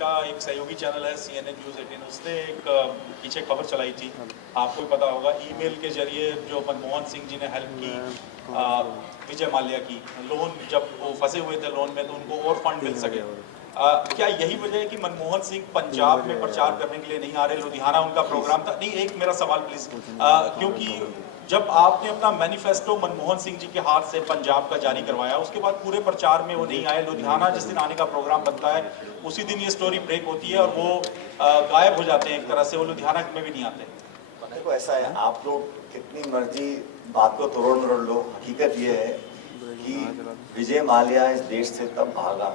का एक सहयोगी चैनल है CNN News 18, उसने एक पीछे खबर चलाई थी, आपको भी पता होगा, ईमेल के जरिए जो मनमोहन सिंह जी ने हेल्प की विजय माल्या की, लोन जब वो फंसे हुए थे लोन में तो उनको और फंड मिल सके। क्या यही वजह है कि मनमोहन सिंह पंजाब में प्रचार करने के लिए नहीं आ रहे? लुधियाना उनका प्रोग्राम था। नहीं, एक मेरा सवाल प्लीज, क्योंकि जब आपने अपना मैनिफेस्टो मनमोहन सिंह जी के हाथ से पंजाब का जारी करवाया, उसके बाद पूरे प्रचार में वो नहीं आए। लुधियाना जिस दिन आने का प्रोग्राम बनता है उसी दिन ये स्टोरी ब्रेक होती है और वो गायब हो जाते हैं एक तरह से, वो लुधियाना में भी नहीं आते। देखो ऐसा है, आप लोग कितनी मर्जी बात को तोड़ मरोड़ लो, हकीकत ये है कि विजय माल्या इस देश से तब भागा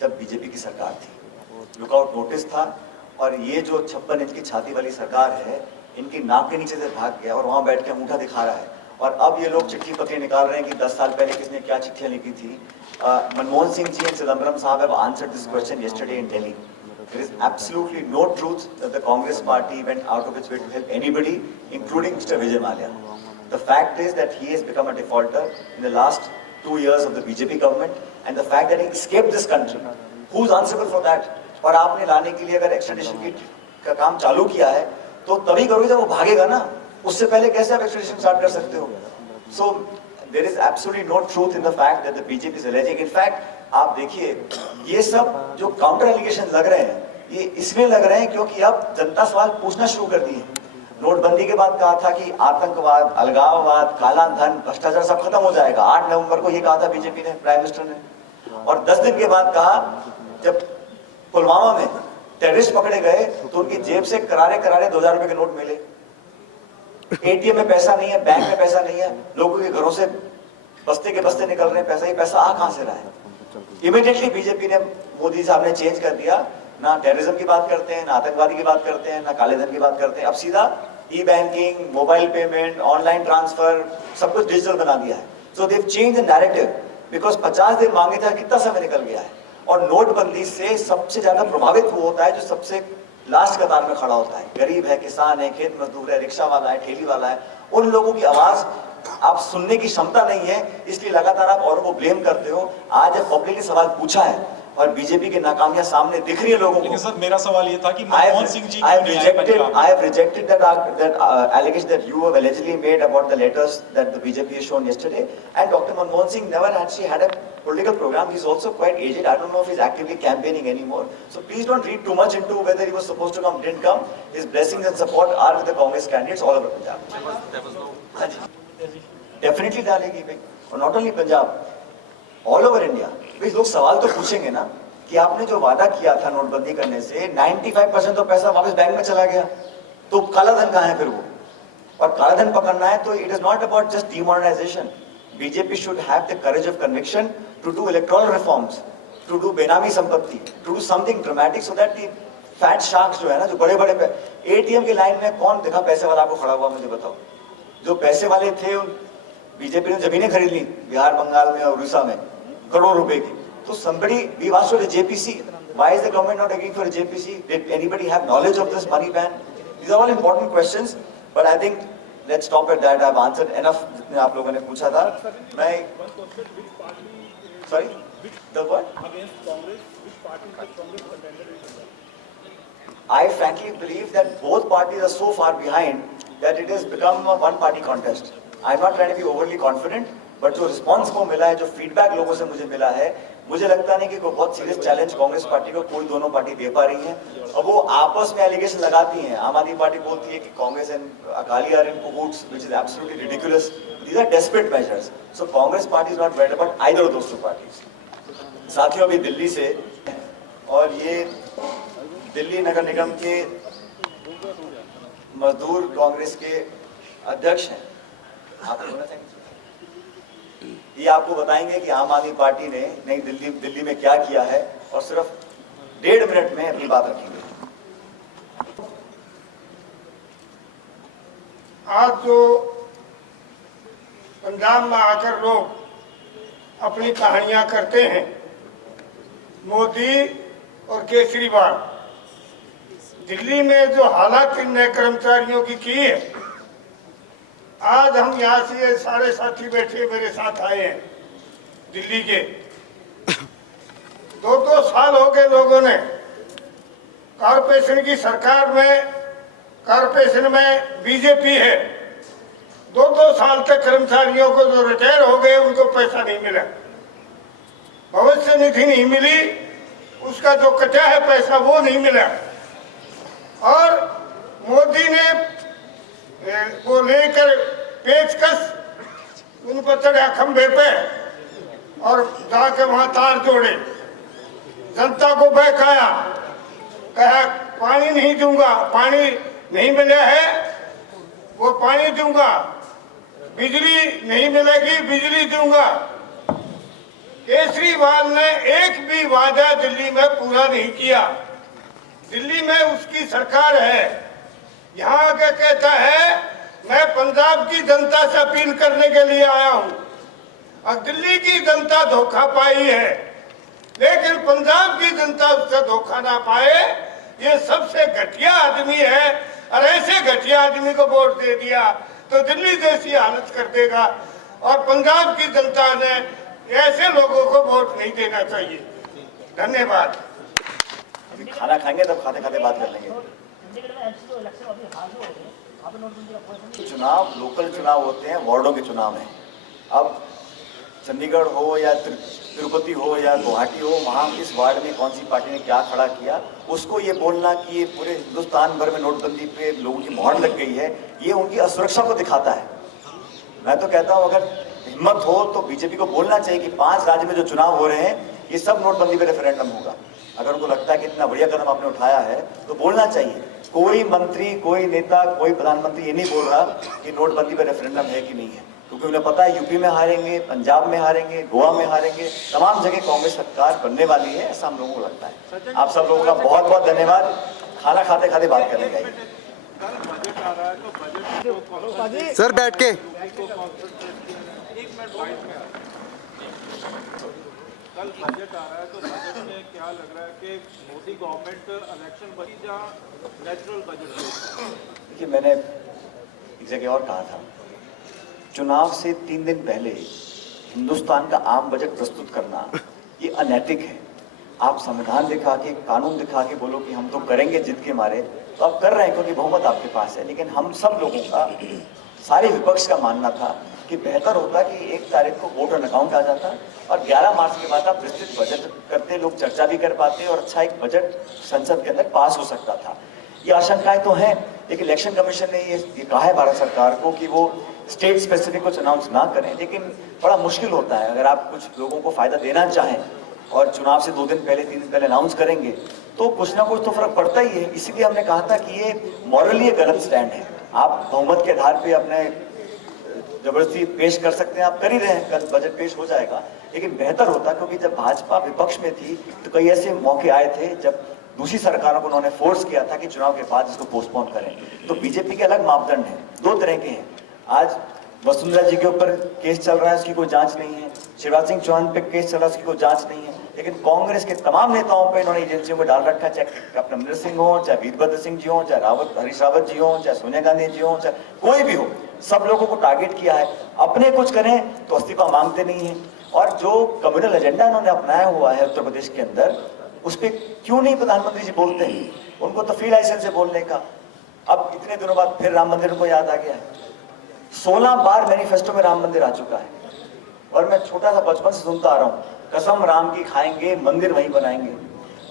जब बीजेपी की सरकार थी, लुकआउट नोटिस था, और ये जो 56 इंच की छाती वाली सरकार है, इनकी नाक के नीचे से भाग गया और वहां बैठ के अंगूठा दिखा रहा है। और अब ये लोग चिट्ठी पत्री निकाल रहे हैं कि 10 साल पहले किसने क्या चिट्ठियां लिखी थी। मनमोहन सिंह जी and Chidambaram साहब have answered this question yesterday in Delhi. There is absolutely no truth that the Congress party went out of its way to help anybody, including Mr. Vijay Mallya. The fact is that he has become a defaulter in the last 2 years of the BJP government, and the fact that he escaped this country, who is answerable for that? और आपने लाने के लिए अगर extradition का काम चालू किया है तो तभी करोगे जब वो भागेगा ना, उससे पहले कैसे आप एक्सट्रेडिशन स्टार्ट कर सकते हो? So there is absolutely no truth in the fact that the BJP is alleging. In fact, आप देखिए, ये सब जो काउंटर एलिगेशन लग रहे हैं, ये इसलिए लग रहे हैं क्योंकि अब जनता सवाल पूछना शुरू कर दी है। नोटबंदी के बाद कहा था कि आतंकवाद, अलगाववाद, काला धन, भ्रष्टाचार सब खत्म हो जाएगा। 8 नवंबर को ये कहा था बीजेपी ने, प्राइम मिनिस्टर ने, और 10 दिन के बाद कहा, जब पुलवामा में टेररिस्ट पकड़े गए तो उनकी जेब से करारे करारे 2000 रुपए के नोट मिले। एटीएम में पैसा नहीं है, बैंक में पैसा नहीं है, लोगों के घरों से बस्ते के बस्ते निकल रहे हैं पैसा। ये पैसा आ कहां से रहा है? इमीडिएटली बीजेपी ने, मोदी साहब ने चेंज कर दिया, ना टेररिज्म की बात करते हैं, ना आतंकवादी की बात करते हैं, ना काले धन की बात करते हैं। अब सीधा e banking, mobile payment, online transfer, सब कुछ डिजिटल बना दिया है। So they have changed the narrative, because 50 दिन मांगे थे, कितना समय निकल गया है। और नोटबंदी से सबसे ज्यादा प्रभावित वो होता है जो सबसे लास्ट कतार में खड़ा होता है, गरीब है, किसान है, खेत मजदूर है, रिक्शा वाला है, ठेली वाला है। उन लोगों की आवाज आप सुनने की क्षमता नहीं है, इसलिए लगातार आप औरों को ब्लेम करते हो। आज जब पब्लिक ने सवाल पूछा है और बीजेपी की नाकामियां सामने दिख रही है लोगों को। लेकिन सर, मेरा सवाल ये था कि Manmohan Singh ji I have rejected that allegation that you have allegedly made about the letters that the BJP has shown yesterday. And Dr. Manmohan Singh never actually had a political program. He's also quite aged. I don't know if he's actively campaigning anymore. So please don't read too much into whether he was supposed to come, didn't come. His blessings and support are with the Congress candidates all over Punjab. Definitely डालेगी भाई, और not only Punjab, all over India. भाई लोग सवाल तो पूछेंगे ना कि आपने जो वादा किया था नोटबंदी करने से 95% तो पैसा वापस बैंक में चला गया, तो काला धन कहाँ है फिर वो? और काला धन पकड़ना है तो it is not about just demonetization. BJP should have the courage of conviction to do electoral reforms, to do benami sampatti, to do something dramatic, so that the fat sharks जो है ना, जो बड़े बड़े एटीएम की लाइन में कौन देखा पैसे वाला आपको खड़ा हुआ? मुझे बताओ। जो पैसे वाले थे, बीजेपी ने जमीनें खरीद ली बिहार, बंगाल में और उड़ीसा में करोड़ रुपए की। तो somebody, we asked for a JPC. Why is the government not agreeing for a JPC? Did anybody have knowledge of this money ban? These are all important questions, but I think let's stop at that. I've answered enough. जितने आप लोगों ने पूछा था। मैं sorry, the what? Against Congress, which party is Congress contender? I frankly believe that both parties are so far behind that it has become a one-party contest. I'm not trying to be overly confident, but जो response को मिला है, जो feedback लोगों से मुझे मिला है, मुझे लगता नहीं कि कोई बहुत सीरियस चैलेंज कांग्रेस पार्टी को कोई दोनों पार्टी दे पा रही हैं। और वो आपस में एलिगेशन लगाती हैं। आम आदमी पार्टी बोलती है कि Congress and Akali are in cahoots, which is absolutely ridiculous. These are desperate measures. So Congress party is not wait about either of those two parties. साथियों, अभी दिल्ली से, और ये दिल्ली नगर निगम के मजदूर कांग्रेस के अध्यक्ष हैं, आप बोलना चाहेंगे? ये आपको बताएंगे कि आम आदमी पार्टी ने नई दिल्ली में क्या किया है, और सिर्फ 1.5 मिनट में अपनी बात रखेंगे। आज जो पंजाब में आकर लोग अपनी कहानियां करते हैं, मोदी और केजरीवाल, दिल्ली में जो हालात इन नए कर्मचारियों की है, आज हम यहाँ से सारे साथी बैठे मेरे साथ आए हैं दिल्ली के। 2-2 साल हो गए लोगों ने कॉरपोरेशन की सरकार में, कॉरपोरेशन में बीजेपी है। 2-2 साल तक कर्मचारियों को जो रिटायर हो गए उनको पैसा नहीं मिला, भविष्य निधि नहीं मिली, उसका जो कटा है पैसा वो नहीं मिला। और मोदी ने वो लेकर पेचकस उन पर चढ़ा खंभे पे और जाके वहां तार जोड़े, जनता को बहकाया, कहा पानी नहीं दूंगा, पानी नहीं मिला है वो पानी दूंगा, बिजली नहीं मिलेगी बिजली दूंगा। केजरीवाल ने एक भी वादा दिल्ली में पूरा नहीं किया। दिल्ली में उसकी सरकार है, यहाँ आके कहता है मैं पंजाब की जनता से अपील करने के लिए आया हूँ। और दिल्ली की जनता धोखा पाई है, लेकिन पंजाब की जनता उससे धोखा ना पाए। ये सबसे घटिया आदमी है, और ऐसे घटिया आदमी को वोट दे दिया तो दिल्ली जैसी हालत कर देगा। और पंजाब की जनता ने ऐसे लोगों को वोट नहीं देना चाहिए। धन्यवाद। अभी खाना खाएंगे तब खाते खाते बात कर लेंगे। चुनाव लोकल चुनाव होते हैं, वार्डों के चुनाव हैं। अब चंडीगढ़ हो या तिरुपति हो या गुवाहाटी हो, वहाँ किस वार्ड में कौन सी पार्टी ने क्या खड़ा किया, उसको ये बोलना कि ये पूरे हिंदुस्तान भर में नोटबंदी पे लोगों की मोहर लग गई है, ये उनकी असुरक्षा को दिखाता है। मैं तो कहता हूँ अगर हिम्मत हो तो बीजेपी को बोलना चाहिए कि 5 राज्य में जो चुनाव हो रहे हैं ये सब नोटबंदी पे रेफरेंडम होगा। अगर उनको लगता है कि इतना बढ़िया कदम आपने उठाया है तो बोलना चाहिए। कोई मंत्री, कोई नेता, कोई प्रधानमंत्री ये नहीं बोल रहा कि नोटबंदी पे रेफरेंडम है कि नहीं है, क्योंकि उन्हें पता है यूपी में हारेंगे, पंजाब में हारेंगे, गोवा में हारेंगे, तमाम जगह कांग्रेस सरकार बनने वाली है, ऐसा हम लोगों को लगता है। आप सब लोगों का बहुत बहुत धन्यवाद। खाना खाते खाते बात करेंगे। सर बैठ के कल बजट आ रहा है तो बजट में क्या लग रहा है कि मोदी गवर्नमेंट इलेक्शन बची या नेचुरल बजट? देखिए, मैंने एक जगह और कहा था, चुनाव से 3 दिन पहले हिंदुस्तान का आम बजट प्रस्तुत करना ये अनैतिक है। आप संविधान दिखा के, कानून दिखा के बोलो कि हम तो करेंगे जिद के मारे, तो आप कर रहे हैं क्योंकि बहुमत आपके पास है। लेकिन हम सब लोगों का, सारे विपक्ष का मानना था कि बेहतर होता कि 1 तारीख को वोट ऑन अकाउंट आ जाता और 11 मार्च के बाद आप विस्तृत बजट करते, लोग चर्चा भी कर पाते और अच्छा एक बजट संसद के अंदर पास हो सकता था। ये आशंकाएं तो हैं, लेकिन इलेक्शन कमीशन ने ये कहा है भारत सरकार को कि वो स्टेट स्पेसिफिक कुछ अनाउंस ना करें। लेकिन बड़ा मुश्किल होता है, अगर आप कुछ लोगों को फायदा देना चाहें और चुनाव से 2 दिन पहले, 3 दिन पहले अनाउंस करेंगे तो कुछ ना कुछ तो फर्क पड़ता ही है। इसीलिए हमने कहा था कि ये मॉरली गलत स्टैंड है। आप बहुमत के आधार पर अपने जबरदस्ती पेश कर सकते हैं, आप कर ही रहे हैं, कल बजट पेश हो जाएगा। लेकिन बेहतर होता, क्योंकि जब भाजपा विपक्ष में थी तो कई ऐसे मौके आए थे जब दूसरी सरकारों को उन्होंने फोर्स किया था कि चुनाव के बाद इसको पोस्टपोन करें। तो बीजेपी के अलग मापदंड हैं, 2 तरह के हैं। आज वसुंधरा जी के ऊपर केस चल रहा है, उसकी कोई जांच नहीं है। शिवराज सिंह चौहान पे केस चल रहा है, उसकी कोई जांच नहीं है। लेकिन कांग्रेस के तमाम नेताओं पे इन्होंने एजेंसियों को डाल रखा है, चाहे कैप्टन अमरिंदर सिंह हो, चाहे वीरभद्र सिंह जी हो, चाहे हरीश रावत जी हो, चाहे सोनिया गांधी जी हो, चाहे कोई भी हो, सब लोगों को टारगेट किया है। अपने कुछ करें तो इस्तीफा मांगते नहीं है। और जो कम्युनल एजेंडा इन्होंने अपनाया हुआ है उत्तर प्रदेश के अंदर, उस पर क्यों नहीं प्रधानमंत्री जी बोलते हैं? उनको तो फी लाइसेंस है बोलने का। अब इतने दिनों बाद फिर राम मंदिर को याद आ गया है। 16 बार मैनिफेस्टो में राम मंदिर आ चुका है और मैं छोटा सा बचपन से सुनता आ रहा हूँ, कसम राम की खाएंगे, मंदिर वहीं बनाएंगे।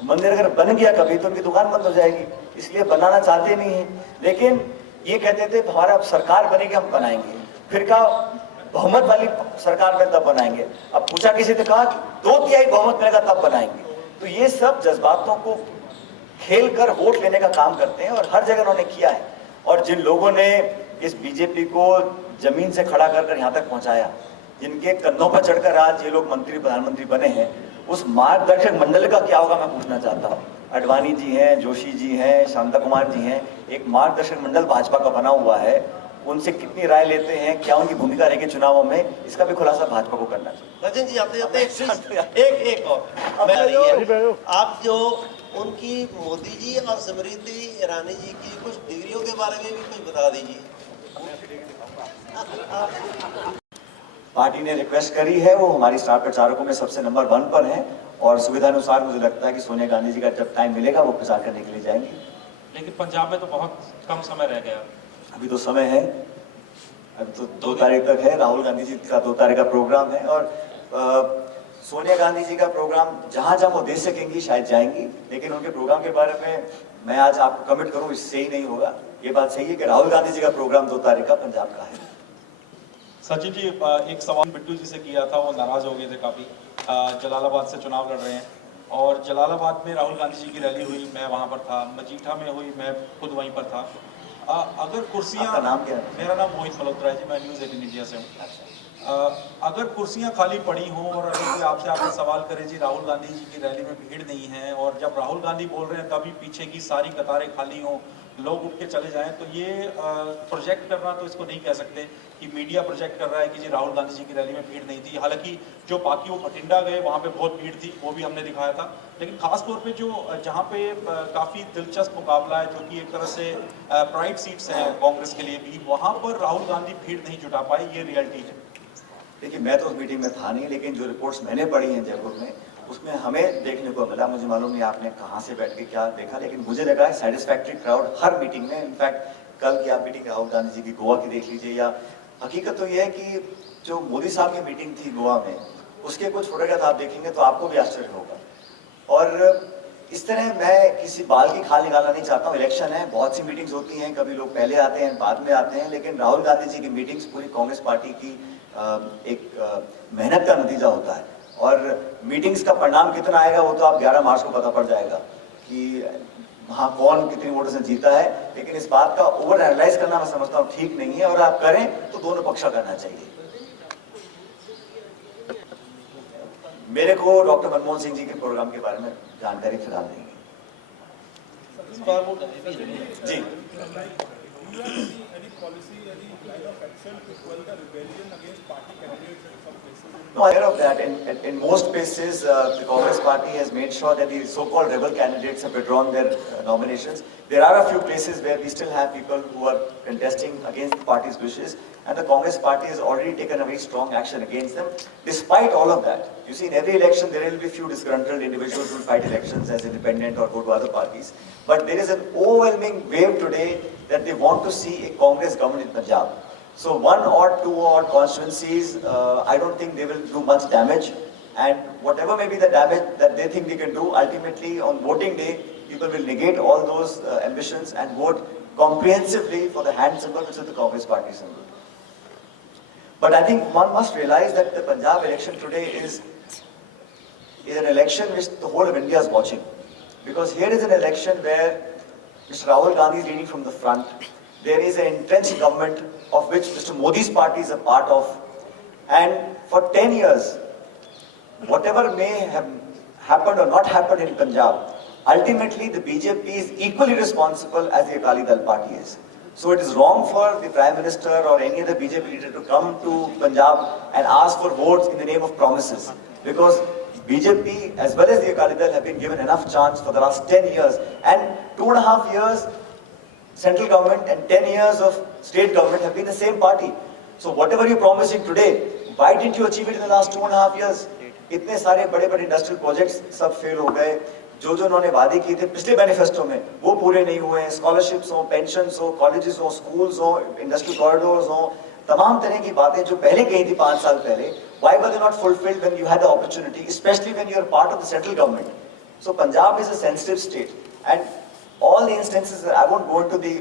मंदिर अगर बन गया कभी तो उनकी दुकान बंद हो जाएगी, इसलिए बनाना चाहते नहीं है। लेकिन ये कहते थे हमारा सरकार बनेगी हम बनाएंगे, फिर कहा बहुमत वाली सरकार में तब बनाएंगे। अब पूछा किसी ने, कहा 2/3 बहुमत मिलेगा तब बनाएंगे। तो ये सब जज्बातों को खेल कर वोट लेने का काम करते हैं और हर जगह उन्होंने किया है। और जिन लोगों ने इस बीजेपी को जमीन से खड़ा कर यहाँ तक पहुंचाया, जिनके कंधों पर चढ़कर आज ये लोग मंत्री प्रधानमंत्री बने हैं, उस मार्गदर्शक मंडल का क्या होगा मैं पूछना चाहता हूँ। अडवाणी जी हैं, जोशी जी हैं, शांता कुमार जी हैं, एक मार्गदर्शक मंडल भाजपा का बना हुआ है। उनसे कितनी राय लेते हैं, क्या उनकी भूमिका रहेगी चुनावों में, इसका भी खुलासा भाजपा को करना चाहिए। राजन जी आते जाते एक और आप जो उनकी मोदी जी और स्मृति ईरानी जी की कुछ डिग्रियों के बारे में भी कुछ बता दीजिए। पार्टी ने रिक्वेस्ट करी है, वो हमारी स्टार प्रचारकों में सबसे नंबर 1 पर हैं और सुविधानुसार मुझे लगता है कि सोनिया गांधी जी का जब टाइम मिलेगा वो प्रचार करने के लिए जाएंगे। लेकिन पंजाब में तो बहुत कम समय रह गया। अभी तो समय है, अभी तो 2 तारीख तक है, राहुल गांधी जी का 2 तारीख का प्रोग्राम है और सोनिया गांधी जी का प्रोग्राम जहां जहां वो दे सकेंगी शायद जाएंगी, लेकिन उनके प्रोग्राम के बारे में मैं आज आपको कमिट करूं इससे ही नहीं होगा। ये बात सही है कि राहुल गांधी जी का प्रोग्राम 2 तारीख का पंजाब का है। सचिन जी, एक सवाल बिट्टू जी से किया था, वो नाराज हो गए थे काफी। जलालाबाद से चुनाव लड़ रहे हैं और जलालाबाद में राहुल गांधी जी की रैली हुई, मैं वहां पर था। मजीठा में हुई, मैं खुद वहीं पर था। अगर कुर्सियां, आपका नाम क्या है? मेरा नाम मोहित मल्होत्रा है जी, मैं न्यूज़ 18 इंडिया से हूँ। अगर कुर्सियां खाली पड़ी हों और अगर कोई आपसे आकर सवाल करे जी राहुल गांधी जी की रैली में भीड़ नहीं है, और जब राहुल गांधी बोल रहे हैं तभी पीछे की सारी कतारें खाली हों, लोग उठ के चले जाएं, तो ये प्रोजेक्ट करना तो इसको नहीं कह सकते कि मीडिया प्रोजेक्ट कर रहा है कि जी राहुल गांधी जी की रैली में भीड़ नहीं थी। हालांकि जो बाकी वो भटिंडा गए वहाँ पे बहुत भीड़ थी, वो भी हमने दिखाया था। लेकिन खास तौर पे जो जहाँ पे काफ़ी दिलचस्प मुकाबला है, जो कि एक तरह से प्राइड सीट्स हैं कांग्रेस के लिए भी, वहाँ पर राहुल गांधी भीड़ नहीं जुटा पाए, ये रियलिटी है। देखिए, मैं तो उस मीटिंग में था नहीं, लेकिन जो रिपोर्ट्स मैंने पढ़ी हैं जयपुर में, उसमें हमें देखने को मिला, मुझे मालूम नहीं आपने कहाँ से बैठ के क्या देखा, लेकिन मुझे लगा है सेटिस्फैक्ट्री क्राउड हर मीटिंग में। इनफैक्ट कल की आप मीटिंग राहुल गांधी जी की गोवा की देख लीजिए, या हकीकत तो यह है कि जो मोदी साहब की मीटिंग थी गोवा में, उसके कुछ फोटोग्राफ आप देखेंगे तो आपको भी आश्चर्य होगा। और इस तरह मैं किसी बाल की खाल निकालना नहीं चाहता हूँ, इलेक्शन है, बहुत सी मीटिंग्स होती हैं, कभी लोग पहले आते हैं बाद में आते हैं, लेकिन राहुल गांधी जी की मीटिंग्स पूरी कांग्रेस पार्टी की एक मेहनत का नतीजा होता है। और मीटिंग्स का परिणाम कितना आएगा वो तो आप 11 मार्च को पता पड़ जाएगा कि वहाँ कौन कितनी वोटों से जीता है। लेकिन इस बात का ओवर एनालाइज करना मैं समझता हूँ ठीक नहीं है, और आप करें तो दोनों पक्ष करना चाहिए। मेरे को डॉक्टर मनमोहन सिंह जी के प्रोग्राम के बारे में जानकारी फिलहाल नहीं है जी। No, I'm aware of that. In most places, the Congress party has made sure that the so-called rebel candidates have withdrawn their nominations. There are a few places where we still have people who are contesting against the party's wishes, and the Congress party has already taken a very strong action against them. Despite all of that, you see, in every election there will be few disgruntled individuals who will fight elections as independent or go to other parties. But there is an overwhelming wave today that they want to see a Congress government in Punjab. So 1 or 2 odd constituencies, I don't think they will do much damage. And whatever may be the damage that they think they can do, ultimately on voting day, people will negate all those ambitions and vote comprehensively for the hand symbol, which is the Congress party symbol. But I think one must realize that the Punjab election today is an election which the whole of India is watching. Because here is an election where Mr. Rahul Gandhi is leading from the front. There is an entrenched government of which Mr. Modi's party is a part of. And for 10 years, whatever may have happened or not happened in Punjab, ultimately the BJP is equally responsible as the Akali Dal party is. So it is wrong for the Prime Minister or any other BJP leader to come to Punjab and ask for votes in the name of promises. Because BJP as well as the Akali Dal have been given enough chance for the last 10 years. And 2.5 years central government and 10 years of state government have been the same party. So whatever you're promising today, why didn't you achieve it in the last 2.5 years? इतने सारे बड़े बड़े industrial projects सब fail हो गए, जो उन्होंने वादे किए थे पिछले मैनिफेस्टो में वो पूरे नहीं हुए हैं। स्कॉलरशिप्स हो, पेंशन्स हो, कॉलेजेस हो, स्कूल्स हो, इंडस्ट्रियल कॉरिडोर्स हो, तमाम तरह की बातें जो पहले कही थी 5 साल पहले, why were they not fulfilled when you had the opportunity, especially when you are part of the central government? So Punjab is a sensitive state, and all the instances, I won't go into the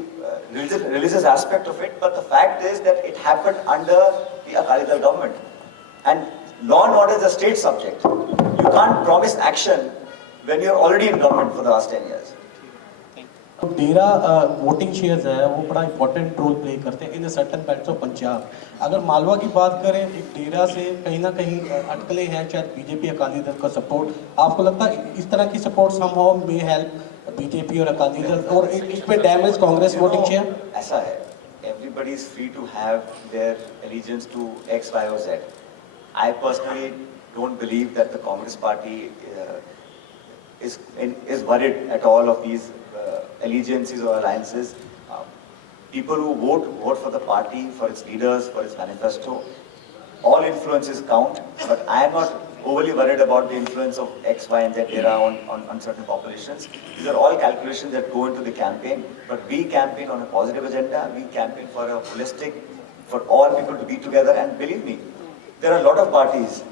religious aspect of it, but the fact is that it happened under the Akali Dal government. And law and order is a state subject. You can't promise action when you're already in government for the last 10 years. Dera voting shares है वो बड़ा important role play करते हैं in certain pets of Punjab. अगर मालवा की बात करें, एक डेरा से कहीं ना कहीं अटकलें हैं, शायद बीजेपी अकाली दल का सपोर्ट, आपको लगता है इस तरह की support somehow may help BJP और अकाली दल और इट पे डैमेज कांग्रेस वोटिंग शेयर? ऐसा है, everybody is free to have their allegiance to X, Y or Z. I personally don't believe that the Congress party is worried at all of these allegiances or alliances. People who vote for the party, for its leaders, for its manifesto. All influences count, but I am not overly worried about the influence of X, Y, and Z era on certain populations. These are all calculations that go into the campaign. But we campaign on a positive agenda. We campaign for a holistic, for all people to be together. And believe me, there are a lot of parties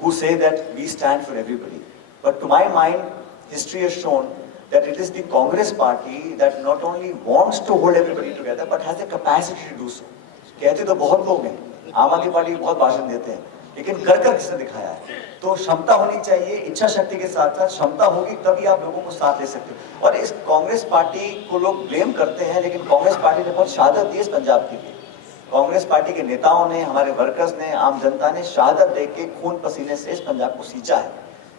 who say that we stand for everybody. But to my mind, history has shown that it is the Congress party that not only wants to hold everybody together, but has the capacity to do so. कहते तो बहुत लोग हैं, आम आदमी party बहुत भाषण देते हैं, लेकिन कर किसने दिखाया है? तो क्षमता होनी चाहिए, इच्छा शक्ति के साथ साथ क्षमता होगी तभी आप लोगों को साथ ले सकते हैं। और इस कांग्रेस पार्टी को लोग ब्लेम करते हैं, लेकिन कांग्रेस पार्टी ने बहुत शहादत दी इस पंजाब के लिए। कांग्रेस पार्टी के नेताओं ने, हमारे वर्कर्स ने, आम जनता ने शहादत दे के खून पसीने से इस पंजाब को सींचा है।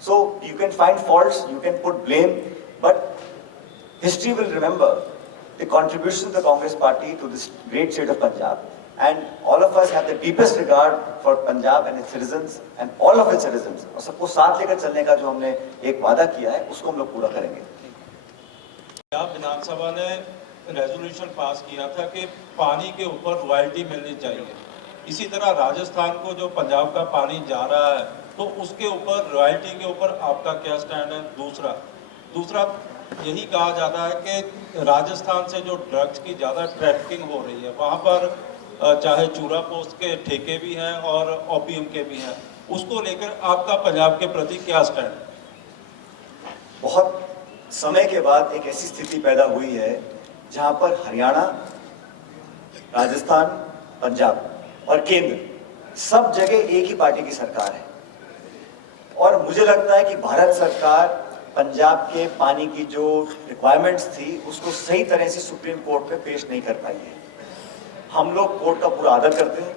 So you can find faults, you can put blame, but history will remember the contribution of the Congress party to this great state of Punjab, and all of us have the deepest regard for Punjab and its citizens and all of its citizens, और सबको साथ लेकर चलने का जो हमने एक वादा किया है उसको हम लोग पूरा करेंगे। पंजाब विधानसभा ने रेजोल्यूशन पास किया था कि पानी के ऊपर रॉयल्टी मिलनी चाहिए। इसी तरह राजस्थान को जो पंजाब का पानी जा रहा है तो उसके ऊपर रॉयल्टी के ऊपर आपका क्या स्टैंड है? दूसरा यही कहा जाता है कि राजस्थान से जो ड्रग्स की ज़्यादा ट्रैफिकिंग हो रही है, वहाँ पर चाहे चूरा पोस्ट के ठेके भी हैं और ओपीएम के भी हैं, उसको लेकर आपका पंजाब के प्रति क्या स्टैंड है? बहुत समय के बाद एक ऐसी स्थिति पैदा हुई है जहाँ पर हरियाणा, राजस्थान, पंजाब और केंद्र सब जगह एक ही पार्टी की सरकार है। और मुझे लगता है कि भारत सरकार पंजाब के पानी की जो रिक्वायरमेंट्स थी उसको सही तरह से सुप्रीम कोर्ट में पेश नहीं कर पाई है। हम लोग कोर्ट का पूरा आदर करते हैं,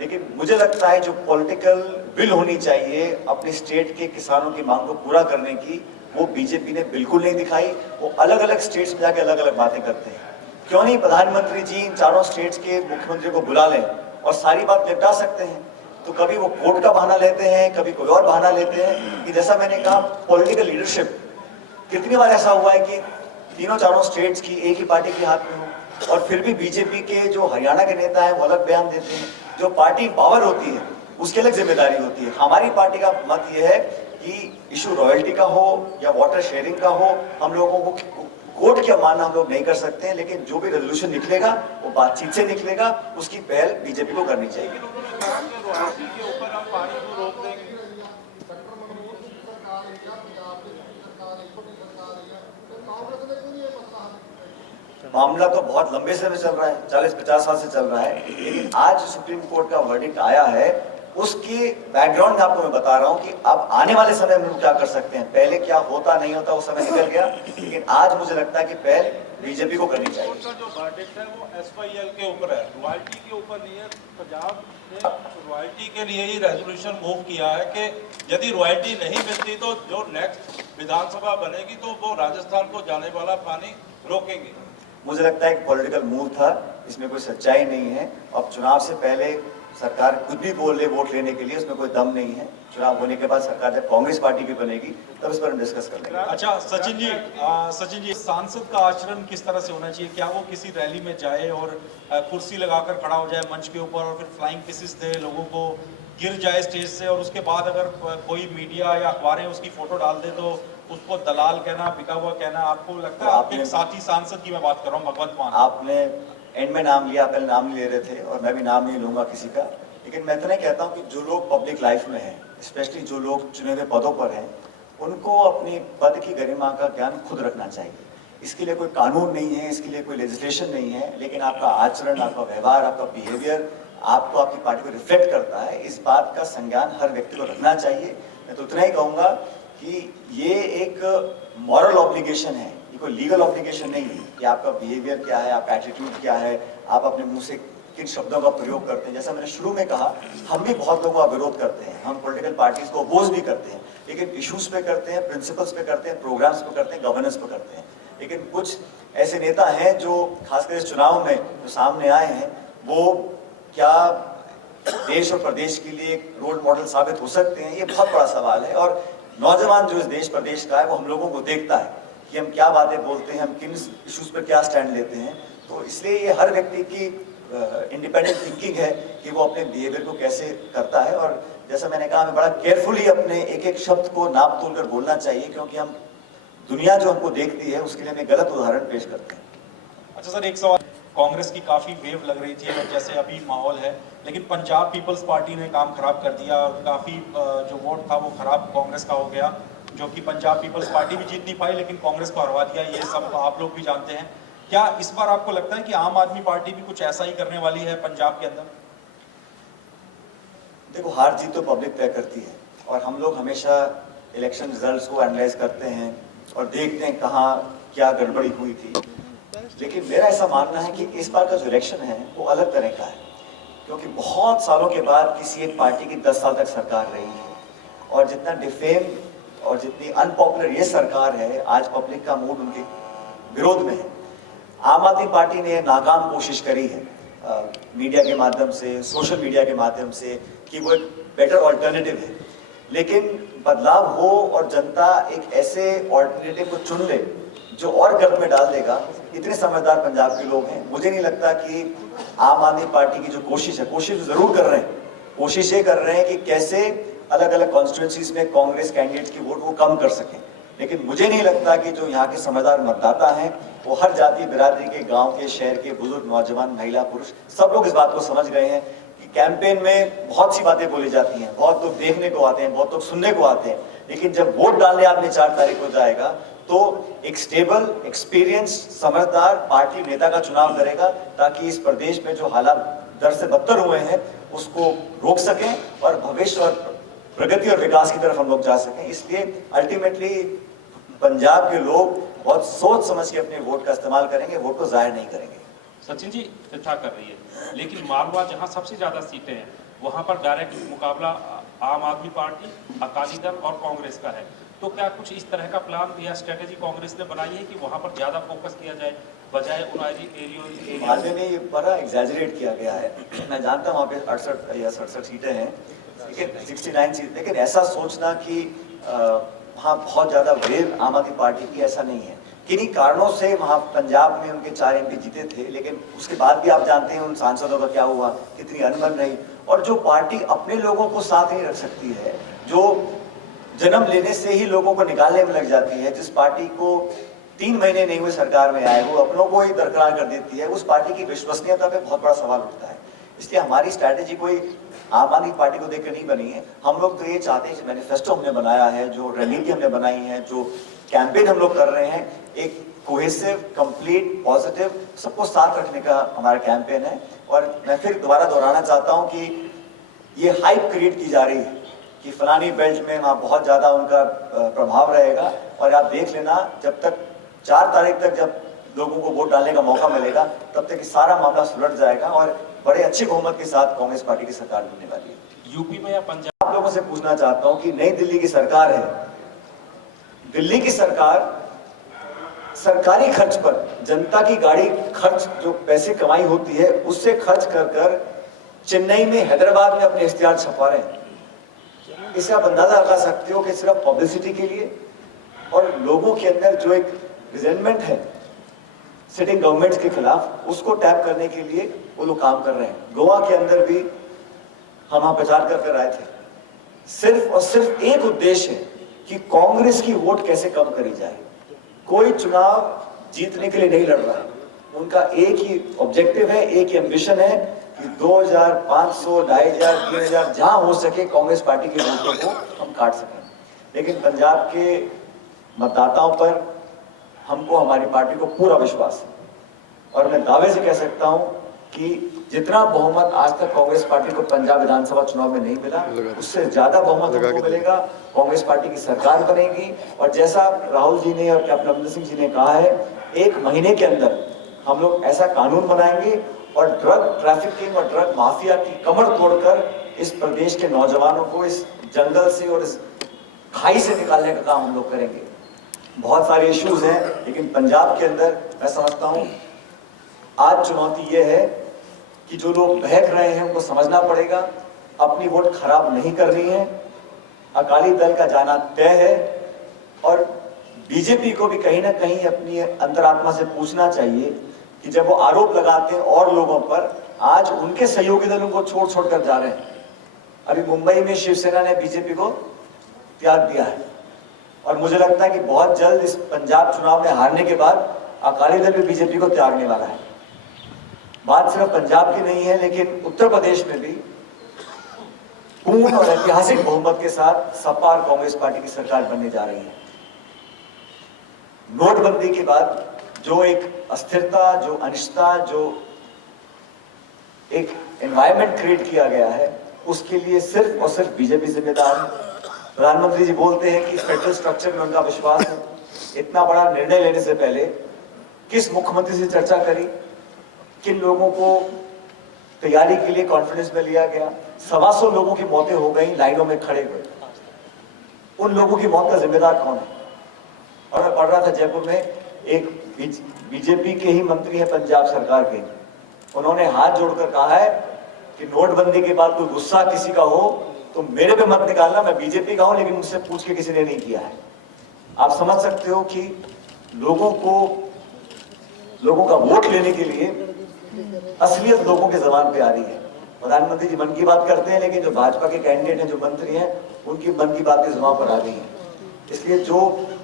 लेकिन मुझे लगता है जो पॉलिटिकल विल होनी चाहिए अपने स्टेट के किसानों की मांग को पूरा करने की, वो बीजेपी ने बिल्कुल नहीं दिखाई। वो अलग अलग स्टेट्स में जाके अलग अलग बातें करते हैं। क्यों नहीं प्रधानमंत्री जी इन चारों स्टेट्स के मुख्यमंत्री को बुला लें और सारी बात निपटा सकते हैं? तो कभी वो कोर्ट का बहाना लेते हैं, कभी कोई और बहाना लेते हैं। कि जैसा मैंने कहा, पॉलिटिकल लीडरशिप, कितनी बार ऐसा हुआ है कि तीनों चारों स्टेट्स की एक ही पार्टी के हाथ में हो और फिर भी बीजेपी के जो हरियाणा के नेता हैं वो अलग बयान देते हैं। जो पार्टी पावर होती है उसकी अलग जिम्मेदारी होती है। हमारी पार्टी का मत ये है कि इशू रॉयल्टी का हो या वाटर शेयरिंग का हो, हम लोगों को कोर्ट क्या मानना हम लोग नहीं कर सकते हैं, लेकिन जो भी रेजोल्यूशन निकलेगा वो बातचीत से निकलेगा, उसकी पहल बीजेपी को करनी चाहिए। रॉयल्टी के ऊपर हम पानी को रोक देंगे। मामला तो बहुत लंबे समय चल रहा है, 40-50 साल से चल रहा है, लेकिन आज सुप्रीम कोर्ट का वर्डिक्ट आया है उसके बैकग्राउंड में आपको मैं बता रहा हूं कि अब आने वाले समय में हम क्या कर सकते हैं। पहले क्या होता नहीं होता वो समय निकल गया, लेकिन आज मुझे लगता है कि पहल बीजेपी को करनी चाहिए। का जो वर्डिक्ट है वो एसवाईएल के ऊपर है, रॉयल्टी के ऊपर नहीं है। पंजाब ने रॉयल्टी के लिए ही रेजोल्यूशन मूव किया है कि यदि रॉयल्टी नहीं मिलती तो जो नेक्स्ट विधानसभा बनेगी तो वो राजस्थान को जाने वाला पानी रोकेंगे। मुझे लगता है कि पॉलिटिकल मूव था, इसमें कोई सच्चाई नहीं है। अब चुनाव से पहले सरकार कुछ भी बोल ले वोट लेने के लिए, उसमें कोई दम नहीं है। चुनाव होने के बाद सरकार जब कांग्रेस पार्टी की बनेगी तब इस पर हम डिस्कस कर लेंगे। अच्छा सचिन जी, सांसद का आचरण किस तरह से होना चाहिए? क्या वो किसी रैली में जाए और कुर्सी लगाकर खड़ा हो जाए मंच के ऊपर और फिर फ्लाइंग किसेस दे लोगों को, गिर जाए स्टेज से, और उसके बाद अगर कोई मीडिया या अखबारें उसकी फोटो डाल दे तो उसको दलाल कहना, बिका हुआ कहना? आपको लगता है? आपके साथी सांसद की मैं बात कर रहा हूँ, भगवंत मान। आपने एंड में नाम लिया, पहले नाम नहीं ले रहे थे और मैं भी नाम नहीं लूंगा किसी का, लेकिन मैं तो नहीं कहता हूँ कि जो लोग पब्लिक लाइफ में हैं, स्पेशली जो लोग चुने हुए पदों पर हैं, उनको अपनी पद की गरिमा का ज्ञान खुद रखना चाहिए। इसके लिए कोई कानून नहीं है, इसके लिए कोई लेजिस्लेशन नहीं है, लेकिन आपका आचरण, आपका व्यवहार, आपका बिहेवियर आपको, आपकी पार्टी को रिफ्लेक्ट करता है। इस बात का संज्ञान हर व्यक्ति को रखना चाहिए। मैं तो उतना ही कहूँगा कि ये एक मॉरल ऑब्लिगेशन है, ये कोई लीगल ऑब्लिगेशन नहीं है कि आपका बिहेवियर क्या है, आपका एटीट्यूड क्या है, आप अपने मुंह से किन शब्दों का प्रयोग करते हैं। जैसा मैंने शुरू में कहा, हम भी बहुत लोगों का विरोध करते हैं, हम पॉलिटिकल पार्टीज को अपोज भी करते हैं, लेकिन इश्यूज पे करते हैं, प्रिंसिपल्स पे करते हैं, प्रोग्राम्स पे करते हैं, गवर्नेंस पे करते हैं। लेकिन कुछ ऐसे नेता हैं जो खासकर इस चुनाव में जो सामने आए हैं, वो क्या देश और प्रदेश के लिए एक रोल मॉडल साबित हो सकते हैं? ये बहुत बड़ा सवाल है। और नौजवान जो इस देश प्रदेश का है वो हम लोगों को देखता है कि हम क्या बातें बोलते हैं, हम किन इश्यूज पर क्या स्टैंड लेते हैं। तो इसलिए ये हर व्यक्ति की इंडिपेंडेंट थिंकिंग है कि वो अपने बिहेवियर को कैसे करता है। और जैसा मैंने कहा, हमें बड़ा केयरफुली अपने एक एक शब्द को नाप तोल कर बोलना चाहिए, क्योंकि हम दुनिया जो हमको देखती है उसके लिए हमें गलत उदाहरण पेश करते हैं। अच्छा सर, एक सवाल, कांग्रेस की काफी वेव लग रही थी और जैसे अभी माहौल है, लेकिन पंजाब पीपल्स पार्टी ने काम खराब कर दिया और काफी जो वोट था वो खराब कांग्रेस का हो गया, जो कि पंजाब पीपल्स पार्टी भी जीत नहीं पाई लेकिन कांग्रेस को हरवा दिया, ये सब आप लोग भी जानते हैं। क्या इस बार आपको लगता है कि आम आदमी पार्टी भी कुछ ऐसा ही करने वाली है पंजाब के अंदर? देखो, हार जीत तो पब्लिक तय करती है और हम लोग हमेशा इलेक्शन रिजल्ट्स को एनालाइज करते हैं और देखते हैं कहाँ क्या गड़बड़ी हुई थी। लेकिन मेरा ऐसा मानना है कि इस बार का जो इलेक्शन है वो अलग तरह का है, क्योंकि बहुत सालों के बाद किसी एक पार्टी की 10 साल तक सरकार रही है और जितना डिफेम और जितनी अनपॉपुलर ये सरकार है, आज पब्लिक का मूड उनके विरोध में है। आम आदमी पार्टी ने नाकाम कोशिश करी है मीडिया के माध्यम से, सोशल मीडिया के माध्यम से, कि वो एक बेटर ऑल्टरनेटिव है, लेकिन बदलाव हो और जनता एक ऐसे ऑल्टरनेटिव को चुन ले जो और गर्त में डाल देगा। इतने समझदार पंजाब के लोग हैं, मुझे नहीं लगता कि आम आदमी पार्टी की जो कोशिश है, कोशिश जरूर कर रहे हैं, कोशिश ये कर रहे हैं कि कैसे अलग अलग कॉन्स्टिट्यूंसीज में कांग्रेस कैंडिडेट की वोट को कम कर सकें, लेकिन मुझे नहीं लगता कि जो यहाँ के समझदार मतदाता हैं वो हर जाति बिरादरी के, गांव के, शहर के, बुजुर्ग, नौजवान, महिला, पुरुष, सब लोग इस बात को समझ गए हैं कि कैंपेन में बहुत सी बातें बोली जाती हैं, बहुत लोग देखने को आते हैं, बहुत लोग सुनने को आते हैं, लेकिन जब वोट डालने आदमी 4 तारीख को जाएगा तो एक स्टेबल, एक्सपीरियंस, समझदार पार्टी नेता का चुनाव करेगा, ताकि इस प्रदेश में जो हालात दर से बदतर हुए हैं उसको रोक सकें और भविष्य और प्रगति और विकास की तरफ हम लोग जा सकें। इसलिए अल्टीमेटली पंजाब के लोग बहुत सोच समझ के अपने वोट का इस्तेमाल करेंगे, वोट को जाहिर नहीं करेंगे। सचिन जी इच्छा कर रही है, लेकिन मालवा जहां सबसे ज्यादा सीटें हैं वहां पर डायरेक्ट मुकाबला आम आदमी पार्टी, अकाली दल और कांग्रेस का है, तो क्या कुछ इस तरह का प्लान या स्ट्रेटेजी कांग्रेस ने बनाई है कि वहां पर ज्यादा फोकस किया जाए बजाय उन एरिया? मालवे में ये बड़ा एग्जैजरेट किया गया है, मैं जानता हूँ वहाँ पे 68 या 67 सीटें हैं, लेकिन 69 सीट, लेकिन ऐसा सोचना कि वहाँ बहुत ज्यादा वेव आम आदमी पार्टी की, ऐसा नहीं है। किन्हीं कारणों से वहाँ पंजाब में उनके 4 MP जीते थे, लेकिन उसके बाद भी आप जानते हैं उन सांसदों का क्या हुआ, कितनी अनबन रही। और जो पार्टी अपने लोगों को साथ नहीं रख सकती है, जो जन्म लेने से ही लोगों को निकालने में लग जाती है, जिस पार्टी को 3 महीने नहीं हुए सरकार में आए, वो अपनों को ही दरकिनार कर देती है, उस पार्टी की विश्वसनीयता पे बहुत बड़ा सवाल उठता है। इसलिए हमारी स्ट्रैटेजी कोई आम आदमी पार्टी को देखकर नहीं बनी है। हम लोग तो ये चाहते हैं कि मैनिफेस्टो हमने बनाया है, जो रणनीति हमने बनाई है, जो कैंपेन हम लोग कर रहे हैं, एक कोहेसिव, कंप्लीट, पॉजिटिव, सबको साथ रखने का हमारा कैंपेन है। और मैं फिर दोबारा दोहराना चाहता हूँ कि ये हाइप क्रिएट की जा रही है कि फलानी बेल्ट में वहाँ बहुत ज़्यादा उनका प्रभाव रहेगा, और आप देख लेना जब तक 4 तारीख तक जब लोगों को वोट डालने का मौका मिलेगा, तब तक सारा मामला सुलझ जाएगा और बड़े अच्छे बहुमत के साथ कांग्रेस पार्टी की सरकार बनने वाली है। यूपी में या पंजाब? आप लोगों से पूछना चाहता हूं कि नई दिल्ली की सरकार है, दिल्ली की सरकार सरकारी खर्च पर, जनता की गाड़ी खर्च, जो पैसे कमाई होती है उससे खर्च कर कर चेन्नई में, हैदराबाद में अपने इश्तिहार छपा रहे हैं। इससे आप अंदाजा लगा सकते हो कि सिर्फ पब्लिसिटी के लिए और लोगों के अंदर जो एक रिजेंटमेंट है सिटिंग गवर्नमेंट के खिलाफ, उसको टैप करने के लिए वो लोग काम कर रहे हैं। गोवा के अंदर भी हम वहां प्रचार कर आए थे, सिर्फ और सिर्फ एक उद्देश्य है कि कांग्रेस की वोट कैसे कम करी जाए। कोई चुनाव जीतने के लिए नहीं लड़ रहा है, उनका एक ही ऑब्जेक्टिव है, एक ही एम्बिशन है कि 2000, 500, 2500, 3000 जहां हो सके कांग्रेस पार्टी के वोटों को हम काट सकें। लेकिन पंजाब के मतदाताओं पर हमको, हमारी पार्टी को पूरा विश्वास है और मैं दावे से कह सकता हूं कि जितना बहुमत आज तक कांग्रेस पार्टी को पंजाब विधानसभा चुनाव में नहीं मिला, उससे ज्यादा बहुमत हमको मिलेगा। कांग्रेस पार्टी की सरकार बनेगी और जैसा राहुल जी ने और कैप्टन अमरिंदर सिंह जी ने कहा है, 1 महीने के अंदर हम लोग ऐसा कानून बनाएंगे और ड्रग ट्रैफिकिंग और ड्रग माफिया की कमर तोड़कर इस प्रदेश के नौजवानों को इस जंगल से और इस खाई से निकालने का काम हम लोग करेंगे। बहुत सारे इश्यूज हैं, लेकिन पंजाब के अंदर मैं समझता हूं आज चुनौती ये है कि जो लोग बहक रहे हैं उनको समझना पड़ेगा, अपनी वोट खराब नहीं करनी है। अकाली दल का जाना तय है और बीजेपी को भी कहीं ना कहीं अपनी अंतरात्मा से पूछना चाहिए कि जब वो आरोप लगाते हैं और लोगों पर, आज उनके सहयोगी दल उनको छोड़ कर जा रहे हैं। अभी मुंबई में शिवसेना ने बीजेपी को त्याग दिया है और मुझे लगता है कि बहुत जल्द इस पंजाब चुनाव में हारने के बाद अकाली दल भी बीजेपी को त्यागने वाला है। बात सिर्फ पंजाब की नहीं है, लेकिन उत्तर प्रदेश में भी पूर्ण और ऐतिहासिक बहुमत के साथ सपा और कांग्रेस पार्टी की सरकार बनने जा रही है। नोटबंदी के बाद जो एक अस्थिरता, जो अनिश्चितता, जो एक एनवायरनमेंट क्रिएट किया गया है, उसके लिए सिर्फ और सिर्फ बीजेपी जिम्मेदार है। प्रधानमंत्री जी बोलते हैं कि फेडरल स्ट्रक्चर में उनका विश्वास है। इतना बड़ा निर्णय लेने से पहले किस मुख्यमंत्री से चर्चा करी, किन लोगों को तैयारी के लिए कॉन्फ्रेंस में लिया गया। 125 लोगों की मौतें हो गई लाइनों में खड़े हुए। उन लोगों की मौत का जिम्मेदार कौन है? और मैं पढ़ रहा था जयपुर में, एक बीजेपी के ही मंत्री है पंजाब सरकार के, उन्होंने हाथ जोड़कर कहा है कि नोटबंदी के बाद कोई गुस्सा किसी का हो तो मेरे पे मत निकालना, मैं बीजेपी का हूं, लेकिन मुझसे पूछ के किसी ने नहीं किया है। आप समझ सकते हो कि लोगों का वोट लेने के लिए असलियत लोगों के जबान पे आ रही है। प्रधानमंत्री जी मन की बात करते हैं, लेकिन जो भाजपा के कैंडिडेट हैं, जो मंत्री हैं, उनकी मन की बात की जुबान पर आ गई है। इसलिए जो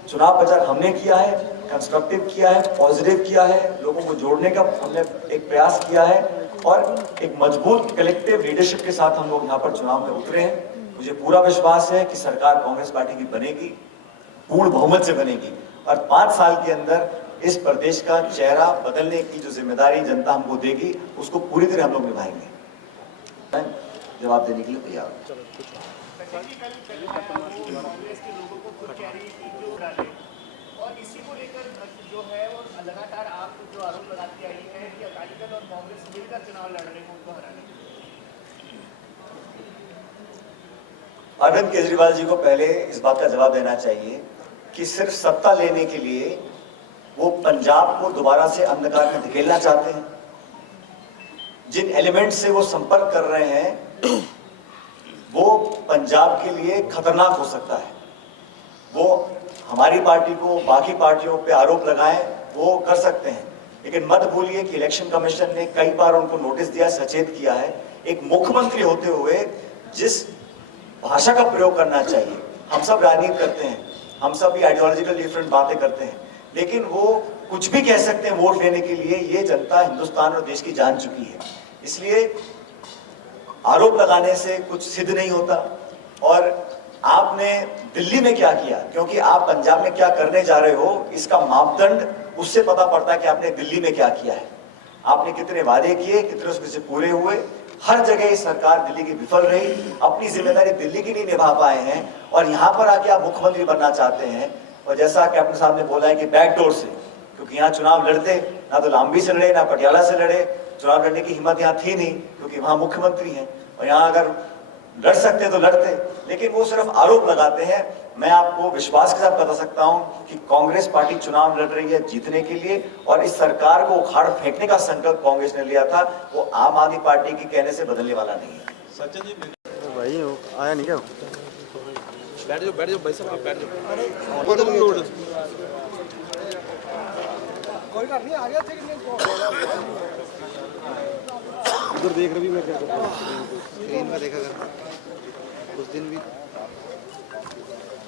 चुनाव प्रचार हमने किया है, कंस्ट्रक्टिव किया है, पॉजिटिव किया है, लोगों को जोड़ने का हमने एक प्रयास किया है और एक मजबूत कलेक्टिव लीडरशिप के साथ हम लोग यहाँ पर चुनाव में उतरे हैं। मुझे पूरा विश्वास है कि सरकार कांग्रेस पार्टी की बनेगी, पूर्ण बहुमत से बनेगी और 5 साल के अंदर इस प्रदेश का चेहरा बदलने की जो जिम्मेदारी जनता हमको देगी, उसको पूरी तरह हम लोग निभाएंगे। जवाब देने के लिए तैयार और इसी को लेकर जो है वो लगातार आप जो आरोप लगाती आई है कि अकाली दल और कांग्रेस मिलकर चुनाव लड़ रहे हैं उनको हराने के लिए। अरविंद केजरीवाल जी को पहले इस बात का जवाब देना चाहिए कि सिर्फ सत्ता लेने के लिए वो पंजाब को दोबारा से अंधकार में धकेलना चाहते हैं। जिन एलिमेंट से वो संपर्क कर रहे हैं वो पंजाब के लिए खतरनाक हो सकता है। वो हमारी पार्टी को बाकी पार्टियों पे आरोप लगाएं, वो कर सकते हैं, लेकिन मत भूलिए कि इलेक्शन कमीशन ने कई बार उनको नोटिस दिया, सचेत किया है। एक मुख्यमंत्री होते हुए जिस भाषा का प्रयोग करना चाहिए, हम सब राजनीति करते हैं, हम सब भी आइडियोलॉजिकल डिफरेंट बातें करते हैं, लेकिन वो कुछ भी कह सकते हैं वोट लेने के लिए। ये जनता हिंदुस्तान और देश की जान चुकी है। इसलिए आरोप लगाने से कुछ सिद्ध नहीं होता। और आपने दिल्ली में क्या किया, क्योंकि आप पंजाब में क्या करने जा रहे हो, इसका मापदंड उससे पता पड़ता है कि आपने दिल्ली में क्या किया है। आपने कितने वादे किए, कितने उसमें से पूरे हुए। हर जगह सरकार दिल्ली की विफल रही, अपनी जिम्मेदारी दिल्ली की नहीं निभा पाए हैं और यहाँ पर आके आप मुख्यमंत्री बनना चाहते हैं। और जैसा कैप्टन साहब ने बोला है कि बैकडोर से, क्योंकि यहाँ चुनाव लड़ते ना तो लांबी से लड़े ना पटियाला से लड़े, चुनाव लड़ने की हिम्मत यहाँ थी नहीं क्योंकि वहाँ मुख्यमंत्री हैं और यहाँ अगर लड़ सकते तो लड़ते, लेकिन वो सिर्फ आरोप लगाते हैं। मैं आपको विश्वास के साथ बता सकता हूं कि कांग्रेस पार्टी चुनाव लड़ रही है जीतने के लिए और इस सरकार को उखाड़ फेंकने का संकल्प कांग्रेस ने लिया था, वो आम आदमी पार्टी के कहने से बदलने वाला नहीं है। सचिन जी भाई आया नहीं क्या? बैठ जाओ भाई साहब, आप बैठ जाओ। कोई बात नहीं, आ गया थे उधर देख रही मैं क्या कर रहा हूँ, स्क्रीन में देखा कर, उस दिन भी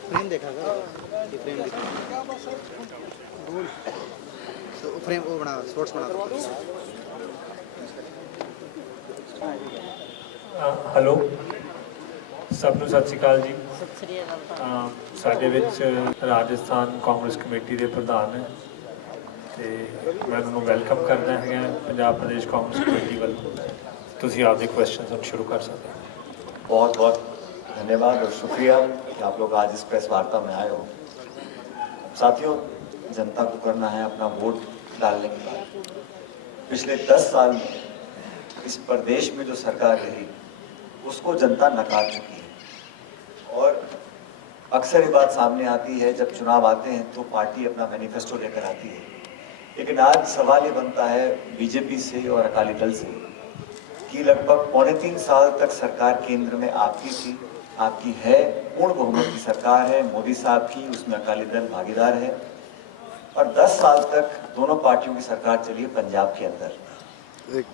फ्रेम देखा कर, ये फ्रेम तो फ्रेम वो बना, शॉर्ट्स बना। हेलो ਸਭ ਨੂੰ ਸਤਿ ਸ਼੍ਰੀ ਅਕਾਲ ਜੀ। ਸਾਡੇ ਵਿੱਚ ਰਾਜਸਥਾਨ ਕਾਂਗਰਸ ਕਮੇਟੀ ਦੇ ਪ੍ਰਧਾਨ ਨੇ ਤੇ ਮੈਂ ਤੁਹਾਨੂੰ ਵੈਲਕਮ ਕਰਦਾ ਹੈਗਾ ਪੰਜਾਬ ਪ੍ਰਦੇਸ਼ ਕਾਂਗਰਸ ਕਮੇਟੀ ਵੱਲੋਂ। ਤੁਸੀਂ ਆਪਦੇ ਕੁਐਸਚਨਸ ਹੁਣ ਸ਼ੁਰੂ ਕਰ ਸਕਦੇ ਹੋ। बहुत बहुत धन्यवाद और शुक्रिया कि आप लोग आज इस प्रेस वार्ता में आए हो। साथियों, जनता को करना है अपना वोट डालने के बाद। पिछले 10 साल में इस प्रदेश में जो सरकार रही उसको जनता नकार चुकी है और अक्सर ये बात सामने आती है जब चुनाव आते हैं तो पार्टी अपना मैनिफेस्टो लेकर आती है। लेकिन आज सवाल ये बनता है बीजेपी से और अकाली दल से कि लगभग 3.25 साल तक सरकार केंद्र में आपकी थी, आपकी है, पूर्ण बहुमत की सरकार है, मोदी साहब की, उसमें अकाली दल भागीदार है और 10 साल तक दोनों पार्टियों की सरकार चली है पंजाब के अंदर।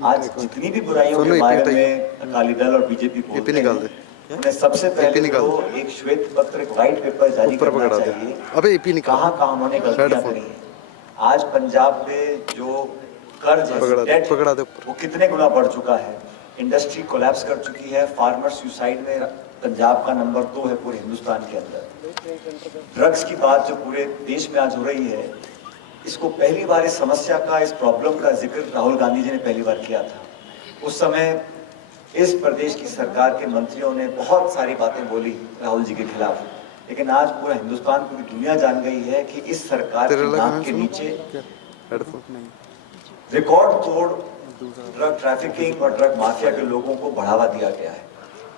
आज जितनी भी बुराइयों के बारे में अकाली दल और बीजेपी बोलते हैं उन्हें सबसे पहले तो एक श्वेत पत्र, एक व्हाइट पेपर जारी करना चाहिए। अबे एपी निकाल। कहाँ उन्होंने गलतियां करी हैं। आज पंजाब में जो कर्ज है, डेट, वो कितने गुना बढ़ चुका है। इंडस्ट्री कोलैप्स कर चुकी है। फार्मर सुसाइड में पंजाब का नंबर 2 है पूरे हिंदुस्तान के अंदर। ड्रग्स की बात जो पूरे देश में आज हो रही है, इसको पहली बार इस समस्या का, इस प्रॉब्लम का जिक्र राहुल गांधी जी ने पहली बार किया था। उस समय इस प्रदेश की सरकार के मंत्रियों ने बहुत सारी बातें बोली राहुल जी के खिलाफ, लेकिन आज पूरा हिंदुस्तान, पूरी दुनिया जान गई है कि इस सरकार की नाक के नीचे रिकॉर्ड तोड़ ड्रग ट्रैफिकिंग और ड्रग माफिया के लोगों को बढ़ावा दिया गया है।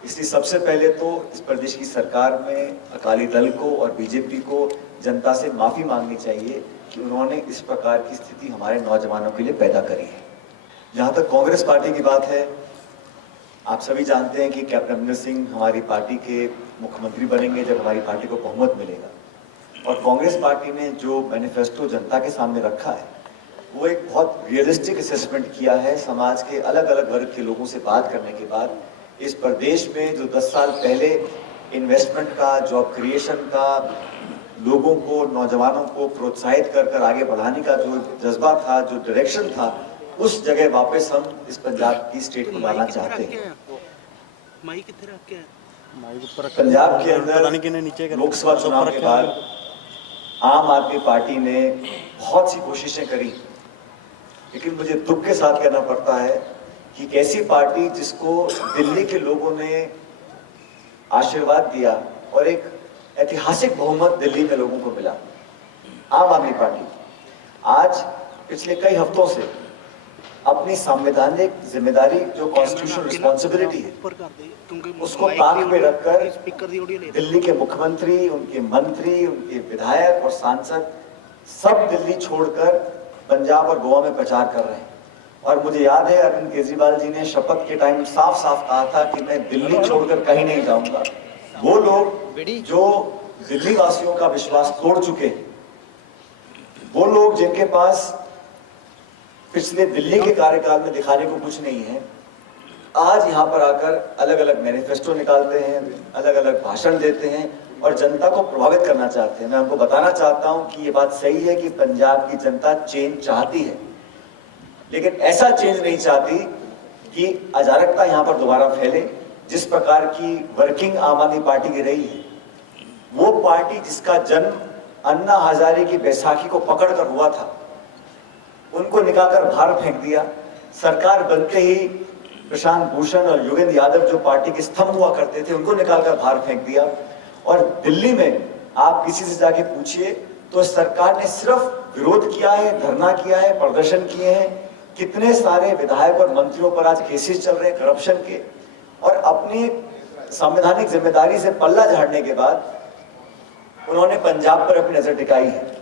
इसलिए सबसे पहले तो इस प्रदेश की सरकार में अकाली दल को और बीजेपी को जनता से माफी मांगनी चाहिए कि उन्होंने इस प्रकार की स्थिति हमारे नौजवानों के लिए पैदा करी है। जहां तक कांग्रेस पार्टी की बात है, आप सभी जानते हैं कि कैप्टन अमरिंदर सिंह हमारी पार्टी के मुख्यमंत्री बनेंगे जब हमारी पार्टी को बहुमत मिलेगा। और कांग्रेस पार्टी ने जो मैनिफेस्टो जनता के सामने रखा है, वो एक बहुत रियलिस्टिक असेसमेंट किया है। समाज के अलग अलग वर्ग के लोगों से बात करने के बाद इस प्रदेश में जो 10 साल पहले इन्वेस्टमेंट का, जॉब क्रिएशन का, लोगों को, नौजवानों को प्रोत्साहित कर आगे बढ़ाने का जो जज्बा था, जो डायरेक्शन था, उस जगह वापस हम इस पंजाब की स्टेट को लाना चाहते हैं। पंजाब के अंदर लोकसभा चुनाव के बाद आम आदमी पार्टी ने बहुत सी कोशिशें करी, लेकिन मुझे दुख के साथ कहना पड़ता है कि एक ऐसी पार्टी जिसको दिल्ली के लोगों ने आशीर्वाद दिया और एक ऐतिहासिक बहुमत दिल्ली में लोगों को मिला, आम आदमी पार्टी आज पिछले कई हफ्तों से अपनी संवैधानिक जिम्मेदारी, जो कॉन्स्टिट्यूशनल रिस्पॉन्सिबिलिटी है, उसको ताक में रखकर दिल्ली के मुख्यमंत्री, उनके मंत्री, उनके विधायक और सांसद सब दिल्ली छोड़कर पंजाब और गोवा में प्रचार कर रहे हैं। और मुझे याद है अरविंद केजरीवाल जी ने शपथ के टाइम साफ साफ कहा था कि मैं दिल्ली छोड़कर कहीं नहीं जाऊंगा। वो लोग जो दिल्ली वासियों का विश्वास तोड़ चुके हैं, वो लोग जिनके पास पिछले दिल्ली के कार्यकाल में दिखाने को कुछ नहीं है, आज यहाँ पर आकर अलग अलग मैनिफेस्टो निकालते हैं, अलग अलग भाषण देते हैं और जनता को प्रभावित करना चाहते हैं। मैं आपको बताना चाहता हूँ कि ये बात सही है कि पंजाब की जनता चेंज चाहती है, लेकिन ऐसा चेंज नहीं चाहती कि अराजकता यहाँ पर दोबारा फैले। जिस प्रकार की वर्किंग आम आदमी पार्टी की रही है, वो पार्टी जिसका जन्म अन्ना हजारे की बैसाखी को पकड़कर हुआ था, उनको निकालकर बाहर फेंक दिया। सरकार बनते ही प्रशांत भूषण और योगेंद्र यादव जो पार्टी के स्तंभ हुआ करते थे, उनको निकालकर बाहर फेंक दिया। और दिल्ली में आप किसी से जाके पूछिए तो सरकार ने सिर्फ विरोध किया है, धरना किया है, प्रदर्शन किए हैं। कितने सारे विधायक और मंत्रियों पर आज केसेस चल रहे हैं करप्शन के। और अपनी संवैधानिक जिम्मेदारी से पल्ला झाड़ने के बाद उन्होंने पंजाब पर अपनी नजर टिकाई है।